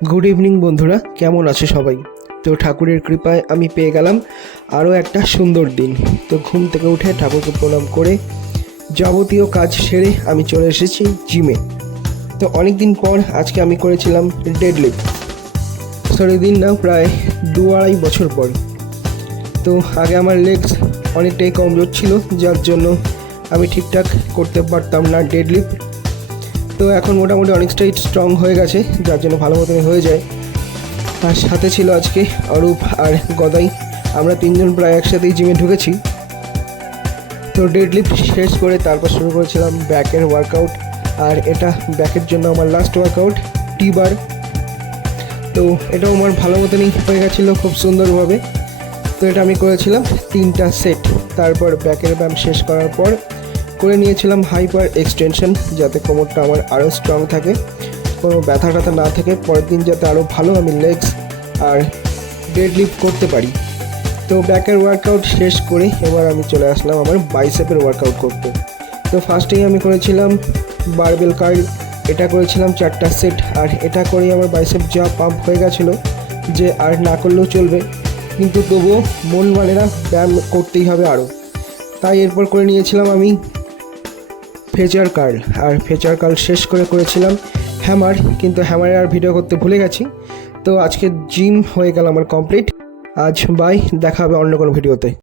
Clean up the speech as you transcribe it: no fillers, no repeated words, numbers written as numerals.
Good evening বন্ধুরা, কেমন আছো সবাই? তো ঠাকুরের কৃপায় আমি পেয়ে গেলাম আরও একটা সুন্দর দিন। তো ঘুম থেকে উঠে ঠাকুরকে প্রণাম করে যাবতীয় কাজ সেরে আমি চলে এসেছি জিমে। তো অনেক দিন পর আজকে আমি করেছিলাম ডেডলিফট। সরি দিন না, প্রায় 2-2.5 বছর পর। তো আগে আমার লেগস অনেকটাই কমজোর ছিল, যার জন্য আমি ঠিকঠাক করতে পারতাম না ডেডলিফট। তো এখন মোটামুটি অনেকটাই স্ট্রং হয়ে গেছে, যার জন্য ভালো মতনই হয়ে যায়। আর সাথে ছিল আজকে অরূপ আর গদাই। আমরা তিনজন প্রায় একসাথেই জিমে ঢুকেছি। তো ডেডলিফট শেষ করে তারপর শুরু করেছিলাম ব্যাকের ওয়ার্কআউট। আর এটা ব্যাকের জন্য আমার লাস্ট ওয়ার্কআউট, টি বার। তো এটাও আমার ভালো মতনই হয়ে গেছিলো খুব সুন্দরভাবে। তো এটা আমি করেছিলাম 3টা সেট। তারপর ব্যাকের ব্যায়াম শেষ করার পর করে নিয়েছিলাম হাইপার এক্সটেনশন, যাতে কোমরটা আমার আরও স্ট্রং থাকে, কোনো ব্যথা ট্যাথা না থাকে, পরের দিন যাতে আরও ভালো আমি লেগস আর ডেডলিফট করতে পারি। তো ব্যাকের ওয়ার্কআউট শেষ করে এবার আমি চলে আসলাম আমার বাইসেপের ওয়ার্কআউট করতে। তো ফার্স্টেই আমি করেছিলাম বারবেল কার্ল। এটা করেছিলাম 4টা সেট। আর এটা করেই আমার বাইসেপ যা পাম্প হয়ে গেছিলো যে আর না করলেও চলবে, কিন্তু তবুও মন মানে না, ব্যায়াম করতেই হবে আরও। তাই এরপর করে নিয়েছিলাম আমি ফেচার কার্ল। আর ফেচার কার্ল শেষ করে করেছিলাম হ্যামার, কিন্তু হ্যামারে আর ভিডিও করতে ভুলে গেছি। তো আজকে জিম হয়ে গেল আমার কমপ্লিট। আজ বাই, দেখা হবে অন্য কোনো ভিডিওতে।